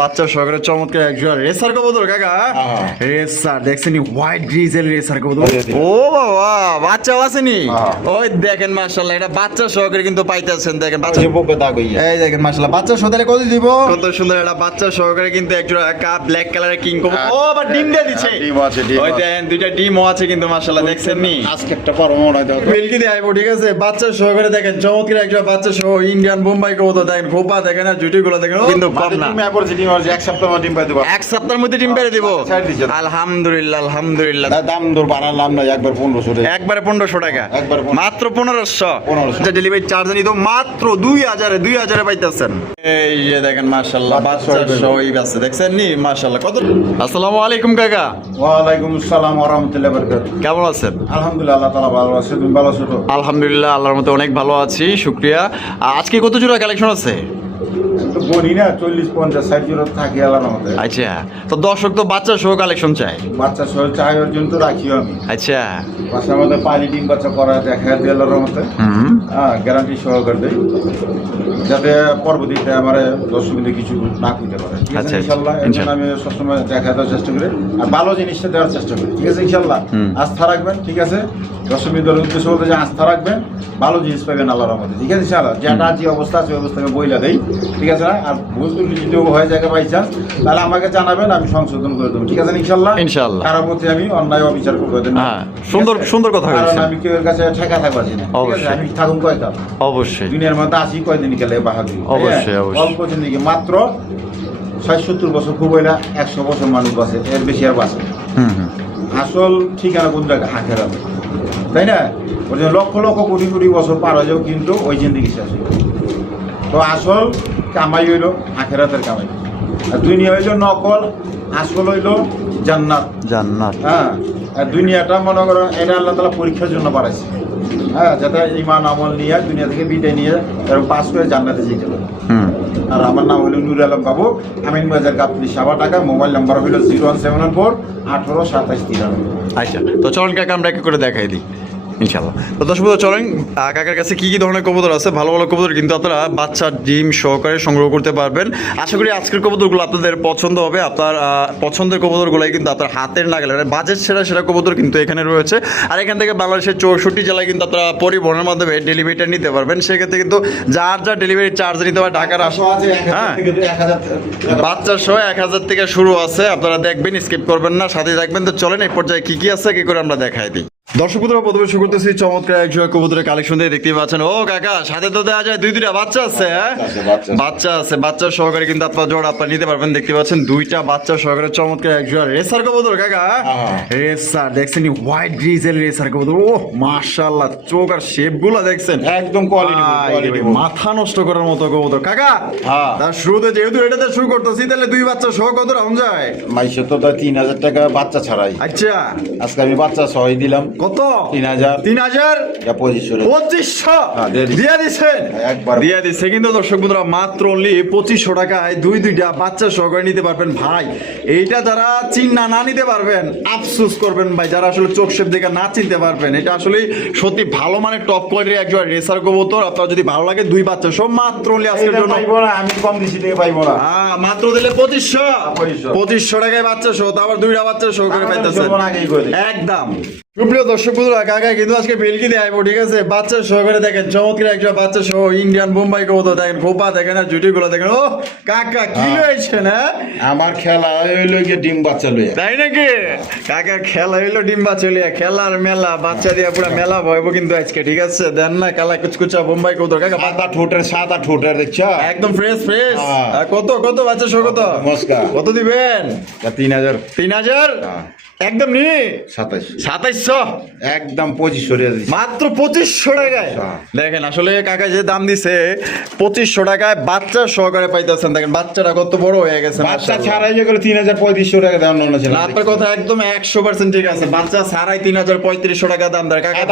বাচ্চা সহকারে চমৎকার একজন রেসার কবুতর কাকা। রেসার দেখছেন হোয়াইট ডিজেল রেসার কবুতর। ও বাবা বাচ্চাও আসেনি। ওই দেখেন মাশাআল্লাহ এটা বাচ্চা সহকারে কিন্তু পাইতেছেন। দেখেন বাচ্চা এই দেখেন মাশাআল্লাহ বাচ্চা সহকারে কত দিব, কত সুন্দর এটা বাচ্চা সহকারে কিন্তু একজন কাপ ব্ল্যাক কালারের কিং কবুতর। ও আবার ডিম দিয়ে দিচ্ছে। ওই দেখেন দুইটা ডিমও আছে কিন্তু মাশাআল্লাহ দেখছেন নি। আজকে একটা পরমো না দাও বেলকি দিয়ে আইবো ঠিক আছে। বাচ্চা সহকারে দেখেন চমৎকার একজন বাচ্চা সহ ইন্ডিয়ান বোম্বাই কবুতর। দেখেন খোপা দেখেন আর জুটিগুলো দেখেন কিন্তু কম না। এক সপ্তাহের মধ্যে ডিম পেরে দিব। আলহামদুলিল্লাহ আলহামদুলিল্লাহ। দাম দর বাড়ালাম না, একবার 1500 টাকা, একবারে 1500 টাকা, মাত্র 1500 ডেলিভারি চার্জ নিত মাত্র 2000 পাইতেছেন। এই যে দেখেন মাশাআল্লাহ বাচ্চা সবই আছে দেখছেন নি মাশাআল্লাহ কত। আসসালামু আলাইকুম কাকা। ওয়া আলাইকুম আসসালাম ওয়া রাহমাতুল্লাহি ওয়া বারাকাতুহু। কেমন আছেন? আলহামদুলিল্লাহ আল্লাহ তাআলা ভালো আছে। তুমি ভালো আছো তো? আলহামদুলিল্লাহ আল্লাহর মতে অনেক ভালো আছি, শুকরিয়া। আজকে কত জোড়া কালেকশন আছে? তো বলি না 40-50-60 জোড়া থাকে আল্লাহর রহমতে। আচ্ছা তো দর্শক তো বাচ্চা সহ কালেকশন চাই। বাচ্চা সহ চাই ওর জন্য তো রাখিও আমি। আচ্ছা বাচ্চার মধ্যে পানি ডিম বাচ্চা করা দেখা দিয়ে আল্লাহর রহমতে গ্যারান্টি সহকারে দেই, যাতে পরবর্তীতে আমার দর্শকদের কিছু না করতে পারে। ঠিক আছে ইনশাআল্লাহ। এর জন্য আমি সবসময় দেখা দেওয়ার চেষ্টা করি আর ভালো জিনিসটা দেওয়ার চেষ্টা করি। ঠিক আছে ইনশাআল্লাহ। আস্থা রাখবেন। ঠিক আছে দর্শকদের উদ্দেশ্য বলতে যে আস্থা রাখবেন, ভালো জিনিস পাবেন আল্লাহর রহমতে। ঠিক আছে ইনশাআল্লাহ। যেটা যে অবস্থা আছে ওই অবস্থাকে বইলা দেই। ঠিক আছে না? আর ভুল ত্রুটি যদি হয়ে যায় বাই চান্স তাহলে আমাকে জানাবেন, আমি সংশোধন করে দেবো। ঠিক আছে ইনশাআল্লাহ ইনশাআল্লাহ। কারোর প্রতি আমি অন্যায় অবিচার করবো না। হ্যাঁ সুন্দর সুন্দর কথা বলছেন। আমি কেউ কাছে ঠেকা থাকবো না। অবশ্যই আমি থাকুন কয়টা অবশ্যই দুনিয়ার মধ্যে আসি কয়দিন গেলে বাহাদুর। অবশ্যই অবশ্যই অল্প জিনিস মাত্র 60-70 বছর খুব হইলা 100 বছর মানুষ বাঁচে, এর বেশি আর বাঁচে। আসল ঠিকানা কোন জায়গায়? আখেরাত, তাই না? ওই যে লক্ষ লক্ষ কোটি কোটি বছর পার হয়ে যাও কিন্তু ওই জিন্দিগি শেষ হইল। তো আসল কামাই হইল আখেরাতের কামাই, আর দুনিয়া হইল নকল, আসল হইল জান্নাত। জান্নাত হ্যাঁ, আর দুনিয়াটা মনে করো এটা আল্লাহ তাআলা পরীক্ষার জন্য বাড়াইছে। হ্যাঁ, যাতে ঈমান আমল নিয়ে দুনিয়া থেকে বিদায় নিয়ে এরকম পাস করে জান্নাতে যেতে পারে। আর আমার নাম হলো নুর আলম বাবু, আমিন বাজার গাবতলী সাবা টাকা। মোবাইল নাম্বার হলো 01794 18 27 93। আচ্ছা তো চলুন কাকা আমরা এক করে দেখাই দিই ইনশাআল্লাহ। তো দর্শক চলেন কাকার কাছে কি কি ধরনের কবুতর আছে, ভালো ভালো কবুতর কিন্তু আপনারা বাচ্চা ডিম সহকারে সংগ্রহ করতে পারবেন। আশা করি আজকের কবুতরগুলো আপনাদের পছন্দ হবে। আপনার পছন্দের কবুতরগুলোই কিন্তু আপনার হাতের নাগালে বাজেট সেরা কবুতর কিন্তু এখানে রয়েছে। আর এখান থেকে বাংলাদেশের 64 জেলায় কিন্তু আপনারা পরিবহনের মাধ্যমে ডেলিভারিটা নিতে পারবেন। সেক্ষেত্রে কিন্তু যার ডেলিভারি চার্জ নিতে পারে ঢাকার হ্যাঁ বাচ্চা সহ 1000 থেকে শুরু আছে। আপনারা দেখবেন, স্কিপ করবেন না, সাথে দেখবেন। তো চলেন এই পর্যায়ে কি কি আছে কি করে আমরা দেখাই দিই। দর্শক বন্ধুরা প্রথমে শুরু করতেছি চমৎকার একজোড়া কবুতরের কালেকশন দিয়ে দেখতে পাচ্ছেন। ও কাকা সাথে তো দেওয়া যায় দুইটা বাচ্চা আছে। বাচ্চা আছে, বাচ্চা সহকারে কিন্তু আপনার জোড়া আপনার নিতে পারবেন। দেখতে পাচ্ছেন দুইটা বাচ্চা সহকারে চমৎকার একজোড়া রেসার কবুতর কাকা। রেসার দেখছেন হোয়াইট ডিজেল রেসার কবুতর। ও মাশাআল্লাহ চোখ আর শেপ গুলো দেখছেন একদম কোয়ালিটি, মাথা নষ্ট করার মতো কবুতর কাকা। তার শুরুতে যেহেতু এটাতে শুরু করতেছি তাহলে দুই বাচ্চা সহ কত রাউন্ড যায়? মাইশো তো 3000 টাকা বাচ্চা ছাড়াই। আচ্ছা আজকে আমি বাচ্চা সহই দিলাম। কত? 3000 2500 দিয়ে দিচ্ছেন একবার দিয়ে দিচ্ছে কিন্তু দর্শক বন্ধুরা মাত্র অনলি 2500 টাকায় দুইটা বাচ্চা সহকারে নিতে পারবেন ভাই। এইটা যারা চিন্না না নিতে পারবেন আফসোস করবেন ভাই, যারা আসলে চোখ শেপ দেখে না চিনতে পারবেন। এটা আসলে সত্যি ভালো মানের টপ কোয়ালিটির একজন রেসার কবুতর। আপনার যদি ভালো লাগে দুই বাচ্চা সব মাত্র অনলি আজকের জন্য আমি কম দিছি থেকে পাইবো না। মাত্র দিলে 2500 টাকায় বাচ্চা সহ, আবার দুইটা বাচ্চা সহকারে পাইতেছেন একদম। সুপ্রিয় দর্শক বন্ধুরা কাকা কিন্তু আজকে বেলকি দিয়ে আইবো। ঠিক আছে বাচ্চা সহকারে দেখেন চমৎকার একটা বাচ্চা সহ ইন্ডিয়ান বোম্বাই কবুতর। দেখেন খোপা দেখেন আর জুটিগুলো দেখেন। ও কাকা কি হয়েছে না? আমার খেলা হইলো গিয়ে ডিম বাচ্চা লইয়া, তাই নাকি? কাকার খেলা হইলো ডিম বাচ্চা লইয়া, খেলার মেলা বাচ্চা দিয়ে পুরো মেলা ভয়বো কিন্তু আজকে। ঠিক আছে দেন না কালা কুচকুচা বোম্বাই কবুতর কাকা। সাদা ঠোঁটের দেখছো একদম ফ্রেশ ফ্রেশ। কত কত বাচ্চা সহ কত? নমস্কার। কত দিবেন? 3000 একদম নি 2700 একদম 2500 মাত্র 2500 টাকায়। দেখেন আসলে কাকা যে দাম দিছে 2500 টাকায় বাচ্চা সহকারে পাইতেছেন। দেখেন বাচ্চাটা কত বড় হয়ে গেছে। বাচ্চা ছাড়াই যে গেল 3500 টাকা দাম না ছিল। আপনার কথা একদম 100% ঠিক আছে। বাচ্চা ছাড়াই 3500 টাকা দাম দেয় কাকা।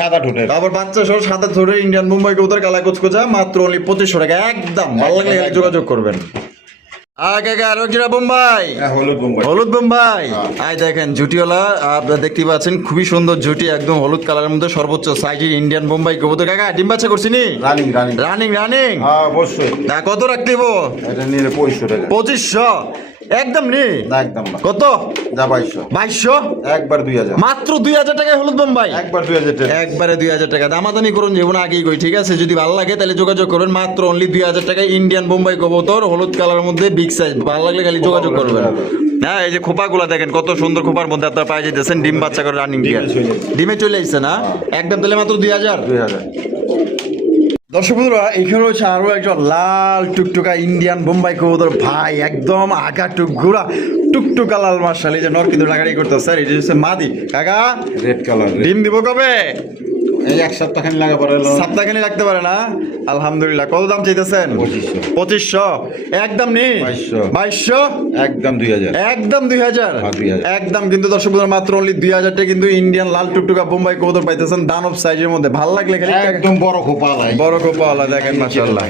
সাদা ঠোঁটের আবার বাচ্চা সহ সাদা ঠোঁটের ইন্ডিয়ান মুম্বাই কবুতর কালা কুচকুচা মাত্র অনলি 2500 টাকা একদম। ভালো লাগলে যোগাযোগ করবেন। কাকা আরো একটা বোম্বাই, হলুদ বোম্বাই। হলুদ বোম্বাই। হ্যাঁ। আই দেখেন জুটিওয়ালা, আপনারা দেখতে পাচ্ছেন খুবই সুন্দর জুটি, একদম হলুদ কালারের মধ্যে সর্বোচ্চ সাইজের ইন্ডিয়ান বোম্বাই কবুতর। কাকা ডিম বাচ্চা করছিনি? Running running running running. হ্যাঁ অবশ্যই। তা কত রাখতে হইব? এটা নিলে 2500 টাকা। 2500 একদম নি? না একদম না। কত? যা 2200। 2200 একবার 2000। মাত্র 2000 টাকায় হলুদ বোম্বাই। একবার 2000 টাকা। একবারে 2000 টাকা। দামাদামি করুন জীবন আগেই কই, ঠিক আছে? যদি ভালো লাগে তাহলে যোগাযোগ করবেন। মাত্র অনলি 2000 টাকায় ইন্ডিয়ান বোম্বাই কবুতর, হলুদ কালারের মধ্যে বিগ সাইজ। ভালো লাগলে খালি যোগাযোগ করবেন। হ্যাঁ, এই যে খোপাগুলা দেখেন কত সুন্দর, খোপার মধ্যে আপনারা পাই যেতেছেন ডিম বাচ্চা করে রানিং গিয়ার। ডিমে চলে আসছে না? একদম তাহলে মাত্র 2000। 2000। দর্শক বন্ধুরা, এখানে হচ্ছে আরো একজন লাল টুকটুকা ইন্ডিয়ান বোম্বাই কবুতর ভাই, একদম আগা টুকগুড়া টুকটুকা লাল মার্শাল। এই যে নর কিন্তু লাগাড়ি করতেছে স্যার, এটা হচ্ছে মাদি। কাকা রেড কালার। ডিম দিব কবে? এই এক সপ্তাহ খানি লাগা পড়ে। সপ্তাহখানি রাখতে পারে না? আলহামদুলিল্লাহ। কত দাম চাইতেছেন? 2500। 2500 একদম নি? 2200। 2200 একদম 2000। একদম 2000 হ্যাঁ, 2000 একদম। কিন্তু দর্শক বন্ধুরা, মাত্র অনলি 2000 টাকা কিন্তু ইন্ডিয়ান লাল টুকটুকা বোম্বাই কবুতর পাইতেছেন দানব সাইজের মধ্যে। ভালো লাগলে খালি একদম বড় খোপা লাই। বড় কোপাওয়ালা দেখেন মাশাআল্লাহ।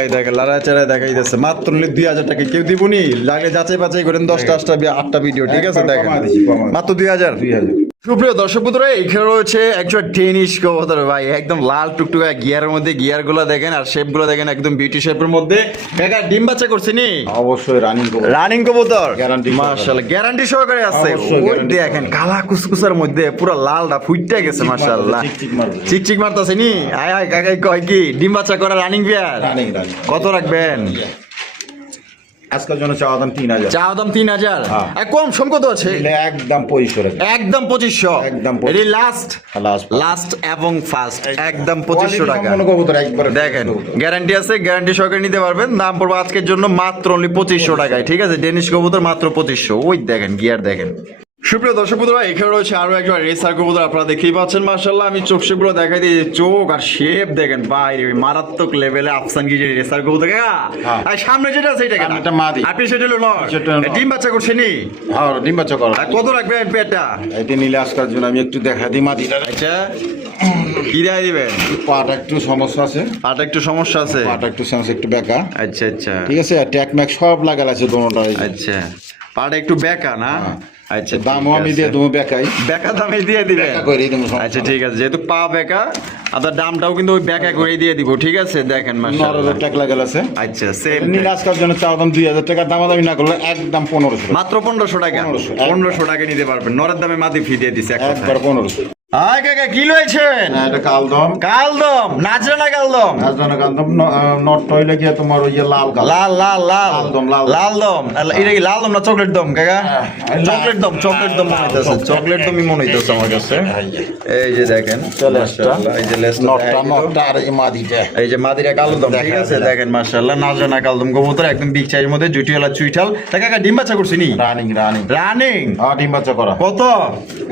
এই দেখেন লাড়াচাড়া দেখাই দিচ্ছে। মাত্র নিলে 2000 টাকা। কেউ দিবনি? লাগে যাচাই বাছাই করেন 10টা 8টা ভিডিও, ঠিক আছে? একবার দেখেন কমায় দিছি, কমায়। মাত্র 2000। 2000। সুপ্রিয় দর্শক বন্ধুরা, এখানে রয়েছে একজন টেনিস কবুতর ভাই, একদম লাল টুকটুকা গিয়ারের মধ্যে। গিয়ার গুলো দেখেন আর শেপ গুলো দেখেন, একদম বিউটি শেপের মধ্যে। কাকা ডিম বাচ্চা করছিনি? অবশ্যই রানিং কবুতর। রানিং কবুতর Guarantee সহকারে। মাশাআল্লাহ, গ্যারান্টি সহকারে আছে। অবশ্যই ওই guarantee দেখেন কালা কুসকুসার মধ্যে পুরো লালটা ফুইটটা গেছে মাশাআল্লাহ। চিকচিক মারবে। চিকচিক মারতাছে নি? আয় আয় কাকাই কয় কি ডিম বাচ্চা করা রানিং বিয়ার? Running running. কত রাখবেন? আজকের জন্য চাওয়া দাম 3000। চা দাম 3000। হ্যাঁ। আর কম সম কত আছে? নিলে একদম 2500 টাকা। একদম 2500। একদম 2500 এটি লাস্ট লাস্ট। লাস্ট এবং ফার্স্ট একদম 2500 টাকা। কবুতর একবারে দেখেন গ্যারান্টি আছে, গ্যারান্টি সহকারে নিতে পারবেন। দাম পড়বে আজকের জন্য মাত্র অনলি 2500 টাকায়, ঠিক আছে? ডেনিশ কবুতর মাত্র 2500। ওই দেখেন গিয়ার দেখেন। সুপ্রিয় দর্শক বন্ধুরা, এখানে রয়েছে আরো একজন রেসার কবুতর, আপনারা দেখতেই পাচ্ছেন মাশাআল্লাহ। আমি চোখ শেপগুলো দেখাই দিই, চোখ আর শেপ দেখেন বাইরে মারাত্মক লেভেলে আফসান কি যে রেসার কবুতর। হ্যাঁ। আর সামনে যেটা আছে এটা কেন? সামনেটা মাদি। আপনি সেটা হলো নর। সেটা নর। ডিম বাচ্চা করছে নি? হ্যাঁ ডিম বাচ্চা করা। আর কত রাখবেন পেটটা? এটা নিলে আজকের জন্য আমি একটু দেখা দিই মাদিটা। আচ্ছা কি দেয় দিবেন? পাটা একটু সমস্যা আছে। পাটা একটু সমস্যা আছে। পাটা একটু সমস্যা, একটু বেঁকা। আচ্ছা আচ্ছা ঠিক আছে, ট্যাক ম্যাক সব লাগাল আছে দোনোটাই। আচ্ছা, পাটা একটু বেকা না? হ্যাঁ। আচ্ছা, দামও আমি দিয়ে দেবো বেকাই। বেকা দামে দিয়ে দিবেন? বেকা করে দেবো, সমস্যা আচ্ছা নেই। ঠিক আছে, যেহেতু পা বেকা আপনার দামটাও কিন্তু ওই বেকা করে দিয়ে দিব, ঠিক আছে? দেখেন মাশাআল্লাহ। নরের ট্যাক লাগাল আছে। আচ্ছা সেম নীল আজকের জন্য চাওয়া দাম 2000 টাকা। দামাদামি না করলে একদম 1500 মাত্র 1500 টাকা। 1500 1500 টাকা নিতে পারবেন। নরের দামে মাটি ফি দিয়ে দিছে একবার 1500। আয় কাকা কি লইছেন? হ্যাঁ এটা কালদম। কালদম নাজরা না কালদম? রাজধানী কালদম। নটটা হইলে গিয়ে তোমার ওই যে লাল কালার। লাল লাল লাল লাল দম, লাল দম। লাল দম। এটা কি লাল দম না চকলেট দম কাকা? হ্যাঁ। চকলেট দম, চকলেট দম মনে হইতেছে। চকলেট দমই মনে হইতেছে আমার কাছে। এই যে দেখেন মাশাআল্লাহ, এই যে লেসটা নটটা আর এই মাদিটা। এই যে মাদিরা কালো দম, ঠিক আছে? দেখেন মাশাআল্লাহ, নাজরানা কালদম কবুতর, একদম বিগ সাইজের মধ্যে জুটিওয়ালা চুইঠাল। তা কাকা ডিম বাচ্চা করছিনি? Running running. রানিং হ্যাঁ ডিম বাচ্চা করা। কত?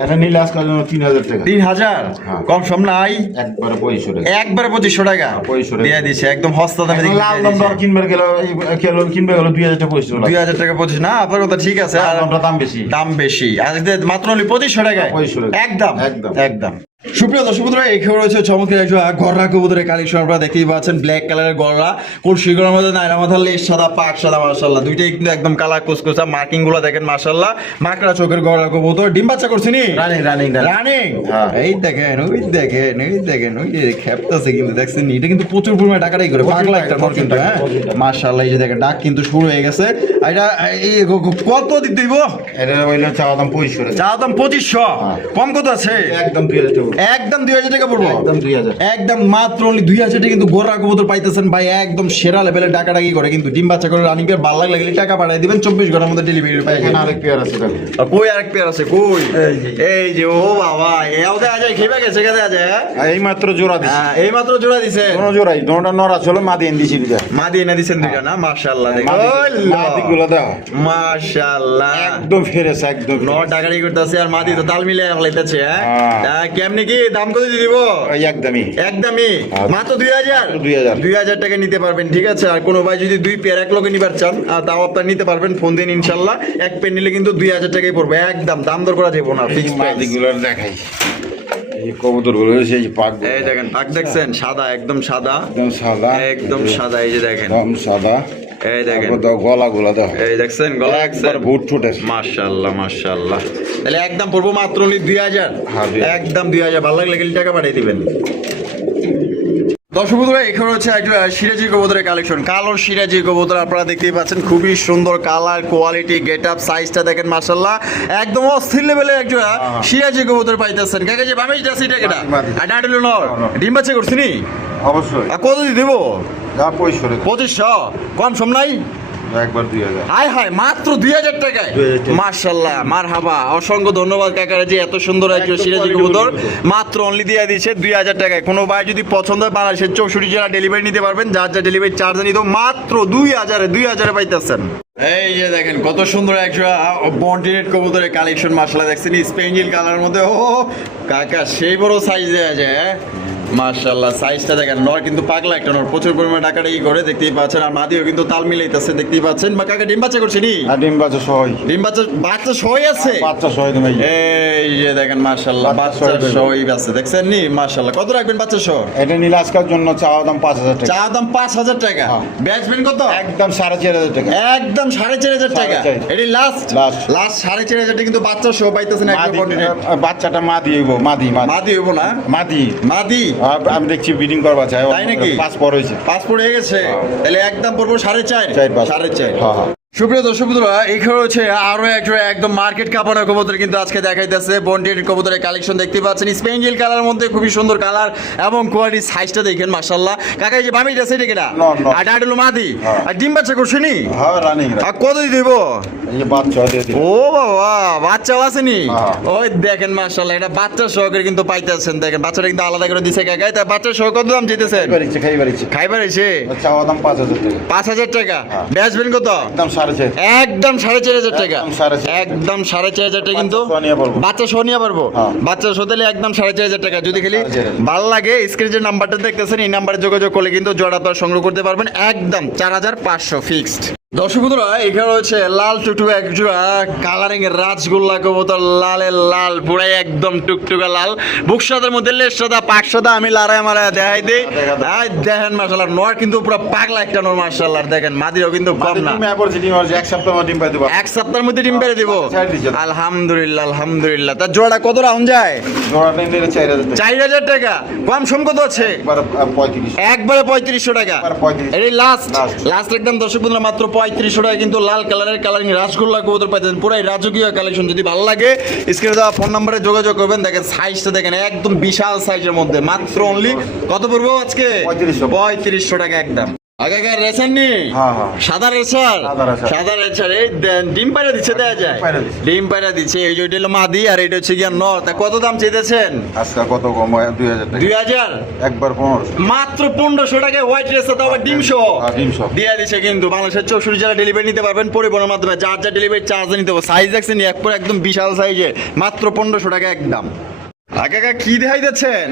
এটা নিলে আজকের জন্য 3000 টাকা। 3000 হ্যাঁ। কম সম নাই? একবারে 2500 টাকা। একবারে 2500 টাকা 2500 টাকা। দিয়ে দিছে, একদম হস্তা দামে এখন লাল দম দর কিনবে গেল, কিনবে গেল 2000 টাকা 2500 টাকা। 2000 টাকা 25 না? আপনার কথা ঠিক আছে। লাল আর দমটা দাম বেশি। দাম বেশি। আজকে মাত্র হলো 2500 টাকায় 2500 টাকা। একদম একদম। একদম। সুপ্রিয় দর্শক বন্ধুরা, এখানে রয়েছে চমৎকার একজন গররা কবুতরের কালেকশন। আপনারা দেখতেই পাচ্ছেন ব্ল্যাক কালারের গররা, কলসিগুলোর মধ্যে নাইরা মাথার লেজ সাদা, পাক সাদা মাশাআল্লাহ। দুইটাই কিন্তু একদম কালা কুসকুসা, মার্কিং গুলো দেখেন মাশাআল্লাহ। মাকড়া চোখের গররা কবুতর। ডিম বাচ্চা করছিনি? Running running running. হ্যাঁ। এই দেখেন ওই দেখেন ওই দেখেন ওই যে খেপতাছে কিন্তু, দেখছেন এটা কিন্তু প্রচুর পরিমাণে টাকাটাই করে পাগলা একটা নর কিন্তু। হ্যাঁ মাশাআল্লাহ, এই যে দেখেন ডাক কিন্তু শুরু হয়ে গেছে। এটা এই কত দিতে দিব? এটা হইলো চাওয়া দাম 2500 টাকা। চা দাম 2500। কম কত আছে? একদম 2000 টাকা। একদম 2000 টাকা পড়বো। একদম 2000। একদম মাত্র অনলি 2000 টাকা কিন্তু গোরা কবুতর পাইতেছেন ভাই, একদম সেরা লেভেলের ডাকাডাকি করে কিন্তু। ডিম বাচ্চা করে রানিং পেয়ার ভালো লাগলে টাকা পাঠিয়ে দিবেন, 24 ঘন্টার মধ্যে ডেলিভারি পাই এখানে যাবেন। আরেক পেয়ার আছে দেখো। আর কই আরেক পেয়ার আছে কই? এই যে ও বাবা, এও দেখা যায় খেবে গেছে গেছে আছে। এই মাত্র জোড়া দিছি। হ্যাঁ এই মাত্র জোড়া দিছে। কোন জোড়াই দোনোটা নড়া ছিল, মাদি এনে দিছি দুইটা। মা দিয়ে এনে দিছেন দুইটা না? মাশাআল্লাহ দেখো। মাদিগুলো দাও। মাশাআল্লাহ একদম ফ্রেশ একদম। ন টাকারই করতেছে আর মাদি তো তাল মিলে লাইতেছে। হ্যাঁ হ্যাঁ। কেমনি কি দাম কত দিয়ে দিব? এই একদমই। একদমই মাত্র 2000। 2000 2000 টাকা নিতে পারবেন, ঠিক আছে? আর কোনো ভাই যদি দুই পেয়ার এক লগে নিবার চান তাও আপনার নিতে পারবেন, ফোন দিন ইনশাল্লাহ। এক পেয়ার নিলে কিন্তু 2000 টাকাই পড়বে, একদম দাম দর করা যাবে না, ফিক্স প্রাইস। মাদিগুলো দেখাই। এই কবুতরগুলো সেই পাক এই দেখেন পাক দেখছেন, সাদা একদম সাদা, একদম সাদা। একদম সাদা। এই যে দেখেন একদম সাদা। এই দেখেন গলাগুলা দেখো, এই দেখছেন গলা একবার বুট ছুটে। মাশাআল্লাহ মাশাআল্লাহ। তাহলে একদম পড়বো মাত্র 2000। হ্যাঁ, 2000 একদম 2000। ভালো লাগলে গেলে টাকা পাঠিয়ে দিবেন। দর্শক বন্ধুরা, এখানে হচ্ছে একটা সিরাজি কবুতরের কালেকশন, কালো সিরাজি কবুতর আপনারা দেখতেই পাচ্ছেন, খুবই সুন্দর কালার, কোয়ালিটি, গেট আপ, সাইজটা দেখেন মাশাআল্লাহ, একদম অস্থির লেভেলের একটা সিরাজি কবুতর পাইতেছেন। কাকা যে বামেই যাচ্ছে এটা কেটা আর ডাডলো নর ডিম বাচ্চা করছিনি অবশ্যই। আর কত দিয়ে দেবো? যা 2500 2500 কম সম নাই? একবার 2000। হাই হাই মাত্র 2000 টাকায়। 2000 টাকা। মাশাআল্লাহ মারহাবা, অসংখ্য ধন্যবাদ কাকারা যে এত সুন্দর একটা সিরাজি কবুতর মাত্র অনলি দিয়ে দিয়েছে 2000 টাকায়। কোনো ভাই যদি পছন্দ হয় বাংলাদেশের 64 জেলা ডেলিভারি নিতে পারবেন, যার যা ডেলিভারি চার্জ নিতে মাত্র 2000 পাইতেছেন। এই যে দেখেন কত সুন্দর একটা বন্টিনেট কবুতরের কালেকশন মাশাআল্লাহ, দেখছেন স্পেঞ্জিল কালার মধ্যে। ও কাকা সেই বড় সাইজ দেয়া যায়, হ্যাঁ মাশাআল্লাহ। সাইজটা দেখেন, নর কিন্তু পাগলা একটা নর, প্রচুর পরিমাণে টাকাটা ই করে দেখতেই পাচ্ছেন, আর মাদিও কিন্তু তাল মিলাইতেছে দেখতেই পাচ্ছেন। বা কাকা ডিম বাচ্চা করছে নি? আর ডিম বাচ্চা সহই। ডিম বাচ্চা বাচ্চা সহই আছে? বাচ্চা সহই তুমি। এই যে দেখেন মাশাআল্লাহ বাচ্চা সহই আছে, দেখছেন নি মাশাআল্লাহ। কত রাখবেন বাচ্চা সহ? এটা নীল আজকার জন্য চাওয়া দাম 5000 টাকা। চা দাম 5000 টাকা। হ্যাঁ। বেচবেন কত? একদম 4500 টাকা। একদম 4500 টাকা। 4500 এটি লাস্ট Last। 4500 টাকা কিন্তু বাচ্চা সহ পাইতেছেন একটা কন্টিনেন্ট। বাচ্চাটা মাদি হইব, মাদি মাদি হইব না? মাদি। মাদি আমি দেখছি ব্রিডিং করবা চাই। তাই নাকি? পাসপোর্ট হয়েছে। পাসপোর্ট হয়ে গেছে, তাহলে একদম পড়বো 4.5। 4.5। হ্যাঁ হ্যাঁ। সুপ্রিয় দর্শক বন্ধুরা, এখানে হচ্ছে আরো একটা একদম মার্কেট কাঁপানো কবুতর কিন্তু আজকে দেখাইতেছে। বন্টেড কবুতরের কালেকশন দেখতে পাচ্ছেন, স্পেঞ্জিল কালার মধ্যে খুবই সুন্দর কালার এবং কোয়ালিটি, সাইজটা দেখেন মাশাআল্লাহ। কাকা এই যে বামি যাচ্ছে এটা কেটা? আর ডাডলো মাদি। আর ডিম বাচ্চা করছেনি? হ্যাঁ রানিং। আর কত দিয়ে দেব? এই যে বাচ্চা দিয়ে দিই। ও বাবা, বাচ্চাও আসেনি? হ্যাঁ। ওই দেখেন মাশাআল্লাহ, এটা বাচ্চা সহকারে কিন্তু পাইতেছেন। দেখেন বাচ্চাটা কিন্তু আলাদা করে দিছে কাকা। তা বাচ্চা সহ কত দাম চাইতেছেন? খাইবার এসে চাওয়া দাম 5000 টাকা। 5000 টাকা। হ্যাঁ। বেচবেন কত? একদম 4500। একদম 4500 টাকা। একদম 4500। একদম 4500 টাকা কিন্তু বাচ্চা সহ নিয়ে পারবো। বাচ্চা সহ নিয়ে পারবো। হ্যাঁ। বাচ্চা সহ দিলে একদম 4500 টাকা। যদি খালি 4500 ভালো লাগে স্ক্রিনে যে নাম্বারটা দেখতেছেন এই নাম্বারে যোগাযোগ করলে কিন্তু জোড়া আপনারা সংগ্রহ করতে পারবেন একদম 4500 ফিক্সড। দর্শক বন্ধুরা, এখানে হচ্ছে লাল টুকটুক এক জোড়া কালারিং এর রাজগোল্লা কবুতর, লালের লাল, পুরাই একদম টুকটুকা লাল, বুক সাদার মধ্যে লেজ সাদা, পাক সাদা। আমি লারায় মারায় দেখাই দিই। দেখেন মাশাআল্লাহ, নর কিন্তু পুরো পাগলা একটা নর মাশাআল্লাহ। দেখেন মাদিও কিন্তু কম না। তুমি এবার ডিম আর এক সপ্তাহ ডিম পাই দেব। এক সপ্তাহের মধ্যে ডিম পেড়ে দিব। ছেড়ে দিছে। আলহামদুলিল্লাহ আলহামদুলিল্লাহ। তা জোড়া কত রাউন্ড যায়? জোড়াটা নিলে 4000 টাকা। 4000 টাকা। কম সম কত আছে? একবার 35। একবারে 3500 টাকা। একবার 35। এই লাস্ট Last। লাস্ট একদম দর্শক বন্ধুরা মাত্র 3500 টাকা কিন্তু লাল কালারের কালারিং রাসগোল্লা কবুতর পাইতেন, পুরাই রাজকীয় কালেকশন। যদি ভালো লাগে স্ক্রিনে দেওয়া ফোন নম্বরে যোগাযোগ করবেন। দেখেন সাইজটা দেখেন, একদম বিশাল সাইজের মধ্যে মাত্র অনলি কত পড়বো আজকে? 3500 টাকা একদম। আগে রেসার নি? হ্যাঁ হ্যাঁ। সাদা রেসার। সাদা রেসার। সাদা রেসার। এই ডিম পায়রা দিচ্ছে, দেয়া যায়? ডিম পায়রা দিচ্ছে। এই যে এটা হলো মাদি আর এটা হচ্ছে গিয়া নর। তা কত দাম চাইতেছেন? আজকে কত কম হয়? 2000 টাকা। 2000। একবার 1500। মাত্র 1500 টাকায় হোয়াইট রেসার, তাও আবার ডিম সহ। হ্যাঁ, ডিম সহ। দিয়ে দিচ্ছে কিন্তু বাংলাদেশের 64 জেলা ডেলিভারি নিতে পারবেন পরিবহনের মাধ্যমে, যার যা ডেলিভারি চার্জ নিতে হবে। সাইজ দেখছেন একদম বিশাল সাইজের, মাত্র 1500 টাকা একদম। কাকা কি দেখাই যাচ্ছেন?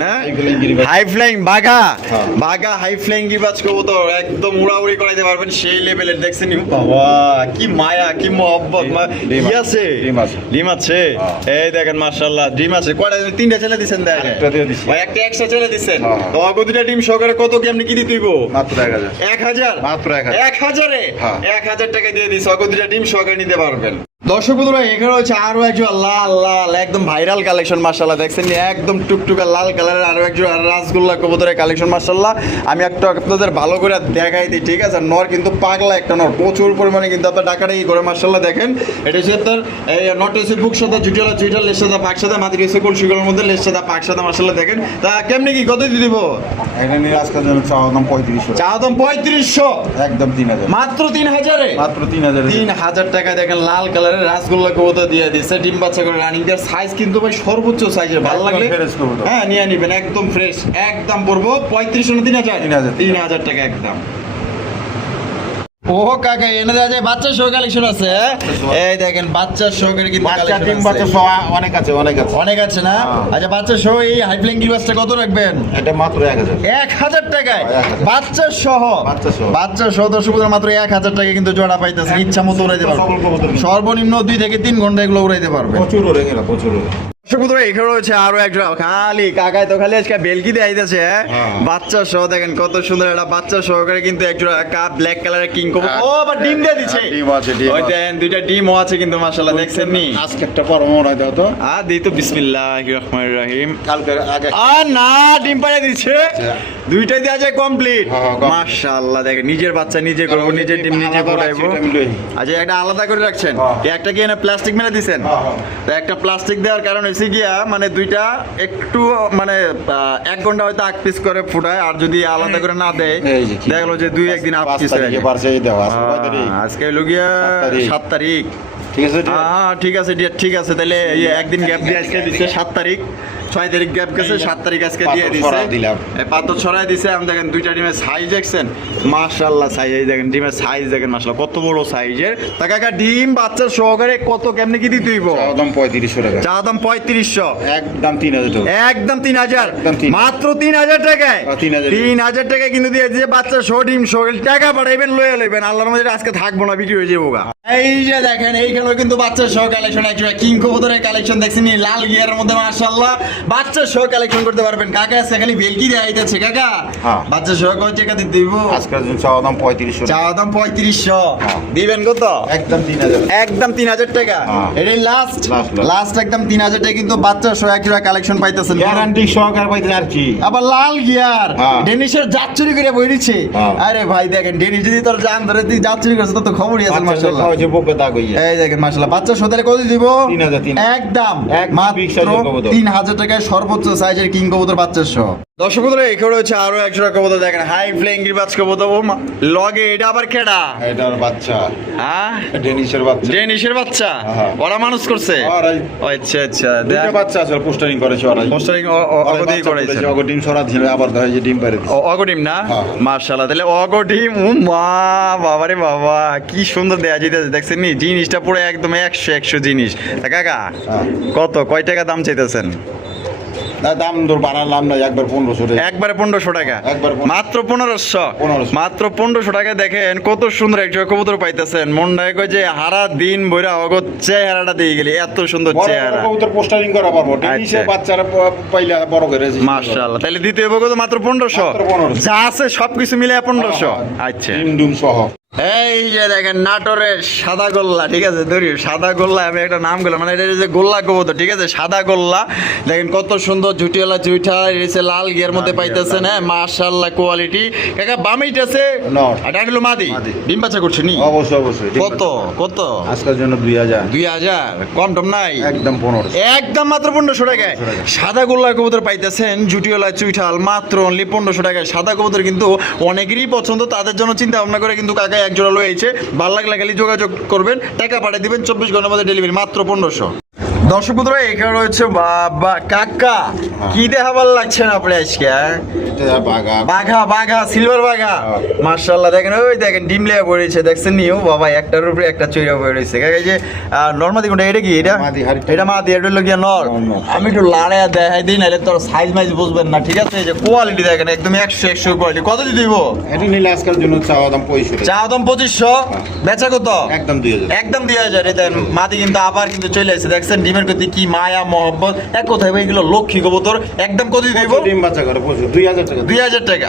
হাই ফ্লাইং বাঘা। হ্যাঁ। বাঘা হাই ফ্লাইং গিবাজ কবুতর একদম উড়াউড়ি করাইতে পারবেন সেই লেভেলের। দেখছেন বাবা কি মায়া, কি মহব্বত। ডিম কি আছে? ডিম আছে। ডিম আছে। হ্যাঁ। এই দেখেন মাশাআল্লাহ ডিম আছে। কয়টা? 3টা ছেলে দিছেন? দেখেন একটা দিয়ে দিছি। ভাই একটা এক্সট্রা ছেলে দিছেন। হ্যাঁ। তো অগদিটা ডিম সহকারে কত কি আপনি কি দিতে হইব? মাত্র 1000। 1000। মাত্র 1000। 1000-এ? হ্যাঁ। 1000 টাকা দিয়ে দিচ্ছে, অগদিটা ডিম সহকারে নিতে পারবেন। দর্শক বন্ধুরা, এখানে হচ্ছে আরো একজন লাল লাল একদম ভাইরাল কালেকশন মাশাআল্লাহ। দেখছেন একদম টুকটুকা লাল কালারের আরো একজন রাসগোল্লা কবুতরের কালেকশন মাশাআল্লাহ। আমি একটু আপনাদের ভালো করে দেখাই দিই, ঠিক আছে? নর কিন্তু পাগলা একটা নর, প্রচুর পরিমাণে কিন্তু আপনার টাকাটা ই করে মাশাআল্লাহ। দেখেন এটা হচ্ছে আপনার এই নট হচ্ছে বুক সাদা, জুটিয়ালা জুটিয়াল, লেজ সাদা পাক সাদা, মাদি হচ্ছে কলসিগুলোর মধ্যে লেজ সাদা পাক সাদা মাশাআল্লাহ। দেখেন তা কেমনি কি কত দিয়ে দিব? এটা নিয়ে আজকের জন্য চাওয়া দাম 3500। চা দাম 3500। একদম 3000। মাত্র 3000-এ? মাত্র 3000। 3000 টাকা। দেখেন লাল কালারের রাসগোল্লা কবুতর দিয়ে দিচ্ছে, ডিম বাচ্চা করে রানিং। এর সাইজ কিন্তু ভাই সর্বোচ্চ সাইজের, ভালো লাগলে হ্যাঁ নিয়ে নিবেন, একদম ফ্রেশ। একদম পড়বো 3500 না 3000? 3000 টাকা একদম। ও কাকা এনে দেওয়া যায় বাচ্চা সহ কালেকশন আছে। এই দেখেন বাচ্চা সহকারে কিন্তু বাচ্চা collection ডিম আছে। বাচ্চা সহ অনেক আছে, অনেক আছে। অনেক আছে না? হ্যাঁ। আচ্ছা বাচ্চা সহ এই হাইফ্লাইং গিবাসটা কত রাখবেন? এটা মাত্র 1000। 1000 টাকায় 1000 বাচ্চা সহ? বাচ্চা সহ। বাচ্চা সহ দর্শক মাত্র 1000 টাকা কিন্তু জোড়া পাইতেছেন, ইচ্ছা মতো উড়াইতে পারবেন। সর্বনিম্ন 2 থেকে 3 ঘন্টা এগুলো উড়াইতে পারবে। প্রচুর ওরে গেল, প্রচুর ওরে। সুপুত্র এখানে রয়েছে আরো একজন খালি কাকায় তো খালি আজকে বেলকি দিয়ে আইতেছে বাচ্চা সহ দেখেন কত সুন্দর একটা বাচ্চা সহকারে কিন্তু একজন ব্ল্যাক কালারের কিং কবুতর ও বা ডিম দিয়ে দিচ্ছে ডিম আছে ডিম ওই দেন দুইটা ডিমও আছে কিন্তু মাশাআল্লাহ দেখছেন নি আজকে একটা পরম রাই দাও তো দিই তো বিসমিল্লাহির রহমানির রহিম কালকে আগে না ডিম পাড়ে দিচ্ছে দুইটাই দেওয়া যায় কমপ্লিট হ্যাঁ, complete। মাশাআল্লাহ দেখেন নিজের বাচ্চা নিজে করবো নিজের ডিম নিজে ফোটাইবো আচ্ছা একটা আলাদা করে রাখছেন হ্যাঁ। একটা কি এনে প্লাস্টিক মেরে দিছেন তো একটা প্লাস্টিক দেওয়ার কারণ হয়েছে গিয়া মানে দুইটা একটু মানে 1 ঘন্টা হয়তো আগ পিস করে ফুটায় আর যদি আলাদা করে না দেয় এই যে, দেখা গেলো যে 2-1 দিন আগ পিস হয়ে যায়। পারছে এই দেওয়া আছে কয় তারিখ? আজকে হলো গিয়া 7 তারিখ ঠিক আছে ঠিক আছে ঠিক আছে তাহলে এই একদিন গ্যাপ দিয়ে আজকে দিচ্ছে 7 তারিখ 6 তারিখ গ্যাপ গেছে 7 তারিখ আজকে দিয়ে পাথর দিছে ছড়ায় দিলাম। পাথর ছড়াই দিছে আমি দেখেন দুইটা ডিমের সাইজ দেখছেন মাশাআল্লাহ সাইজ এই দেখেন ডিমের সাইজ দেখেন মাশাআল্লাহ কত বড় সাইজের তা কাকা ডিম বাচ্চার সহকারে কত কেমনে কি দিতে হইব একদম 3500 টাকা চা দাম 3500 একদম 3000 টাকা একদম 3000 একদম 3000 মাত্র 3000 টাকায় 3000 টাকা কিন্তু দিয়ে যে বাচ্চা সহ ডিম সহ টাকা পাঠাইবেন লয়ে লইবেন আল্লাহর মধ্যে আজকে থাকবো না বিক্রি হয়ে যাবো গা এই যে দেখেন এইখানেও কিন্তু বাচ্চা সহ কালেকশন একটা কিং কবুতরের কালেকশন দেখছেন এই লাল গিয়ারের মধ্যে মাশাআল্লাহ বাচ্চা সহ কালেকশন করতে পারবেন কাকা আজকে খালি বেলকি দিয়ে আইতেছে কাকা হ্যাঁ। বাচ্চা সহ কত টাকা দিতে দিব আজকের জন্য চাওয়া দাম 3500 চা টাকা দাম 3500 হ্যাঁ। দিবেন কত একদম 3000 একদম 3000 টাকা হ্যাঁ। এটাই লাস্ট Last। লাস্ট একদম 3000 টাকা কিন্তু বাচ্চা সহ একটা কালেকশন পাইতেছেন গ্যারান্টি সহকারে পাইতেন আর কি আবার লাল গিয়ার হ্যাঁ। ডেনিশের জাত চুরি করে বই দিচ্ছে হ্যাঁ। আরে ভাই দেখেন ডেনিশ যদি তোর জান ধরে তুই জাত চুরি করছিস তো খবরই আছে মাশাআল্লাহ খাওয়া যে বকে দাগ হইয়া এই দেখেন মাশাআল্লাহ বাচ্চা সদারে কত দিব 3000 একদম এক big size এর কবুতর। 3000 টাকায় সর্বোচ্চ সাইজের কিং কবুতর বাচ্চা সহ দর্শক বন্ধুরা এখানে রয়েছে আরো একশো কবুতর দেখেন হাই ফ্লাইং বাজ কবুতর ও লগে এটা আবার কেডা এটার বাচ্চা হ্যাঁ ডেনিশের বাচ্চা ডেনিশের বাচ্চা হ্যাঁ। ওরা মানুষ করছে ওরাই। ও আচ্ছা আচ্ছা দুটো বাচ্চা আছে পোস্টারিং করেছে ওরাই পোস্টারিং অগদি করাইছে অগো ডিম সরা দিলে আবার দেখা যায় ডিম পারে অগডিম না হ্যাঁ। মার্শাল্লাহ তাহলে অগডিম ও মা বাবারে বাবা কি সুন্দর দেয়া যেতেছে দেখছেন নি জিনিসটা পুরো একদম 100 জিনিস তা কাকা হ্যাঁ। কত কয় টাকা দাম চাইতেছেন না দাম দর বাড়ালাম না একবার 1500 টাকা একবারে 1500 টাকা একবার 1500 মাত্র 1500 1500 মাত্র 1500 টাকা দেখেন কত সুন্দর একটা কবুতর পাইতেছেন মনটায় কয় যে হারা দিন বইরা অগত চেহারাটা দিয়ে গেলি এত সুন্দর বড় চেহারা কবুতর পোস্টারিং করা পারবো ডেনিশের আচ্ছা। বাচ্চারা পাইলা বড় করে মাশাআল্লাহ তাহলে দিতে হবে কত মাত্র 1500 মাত্র 1500 যা আছে সবকিছু মিলে 1500 আচ্ছা ডিম ডিম সহ এই যে দেখেন নাটোরের সাদা গোল্লা ঠিক আছে ধরি সাদা গোল্লা আমি একটা নাম করলাম মানে এটা যে গোল্লা কবুতর ঠিক আছে সাদা গোল্লা দেখেন কত সুন্দর ঝুটিওয়ালা জুইঠা এসে লাল গিয়ার মধ্যে পাইতেছেন হ্যাঁ মাশাআল্লাহ কোয়ালিটি কাকা বামিটাছে নর। আর ডাকলো মাদি মাদি। ডিম বাচ্চা করছে নি অবশ্যই অবশ্যই ডিম কত কত আজকের জন্য 2000 2000 কম টম নাই একদম 1500 একদম মাত্র 1500 টাকায় 1500 টাকায়। সাদা গোল্লা কবুতর পাইতেছেন জুটিওয়ালা চুইঠাল মাত্র অনলি 1500 টাকায় সাদা কবুতর কিন্তু অনেকেরই পছন্দ তাদের জন্য চিন্তা ভাবনা করে কিন্তু কাকা এক জোড়া লয়েছে ভালো লাগলে খালি যোগাযোগ করবেন টাকা পাঠিয়ে দিবেন 24 ঘন্টার মধ্যে ডেলিভারি মাত্র 1500 দর্শক বন্ধুরা এখানে রয়েছে বাবা কাকা কি দেখাবার লাগছে না আপনি আজকে এটা বাগা বাঘা বাঘা সিলভার বাঘা মাশাআল্লাহ দেখেন ওই দেখেন ডিম লেয়া পড়েছে দেখছেন নি ও বাবা একটার উপরে একটা চইরা পড়েছে কাকা এই যে নরমাদি কোনটা এটা কি এটা মাদি, হাড়িটা। এটা মাদি এটা হলো গিয়া নর নর। আমি একটু লাড়ায়া দেখাই দিই নাহলে তোর সাইজ মাইজ বুঝবেন না ঠিক আছে এই যে কোয়ালিটি দেখেন একদম 100 কোয়ালিটি কত দিয়ে দিব এটি নিলে আজকের জন্য চাওয়া দাম 65 টাকা চা দাম 2500 বেচা কত একদম 2000 একদম 2000 এই দেখেন মাদি কিন্তু আবার কিন্তু চলে আসছে দেখছেন ডিমের প্রতি কি মায়া মহব্বত এক কথায় ভাই এগুলো লক্ষ্মী কবুতর একদম কত দিব ডিম বাচ্চা করে 2000 টাকা 2000 টাকা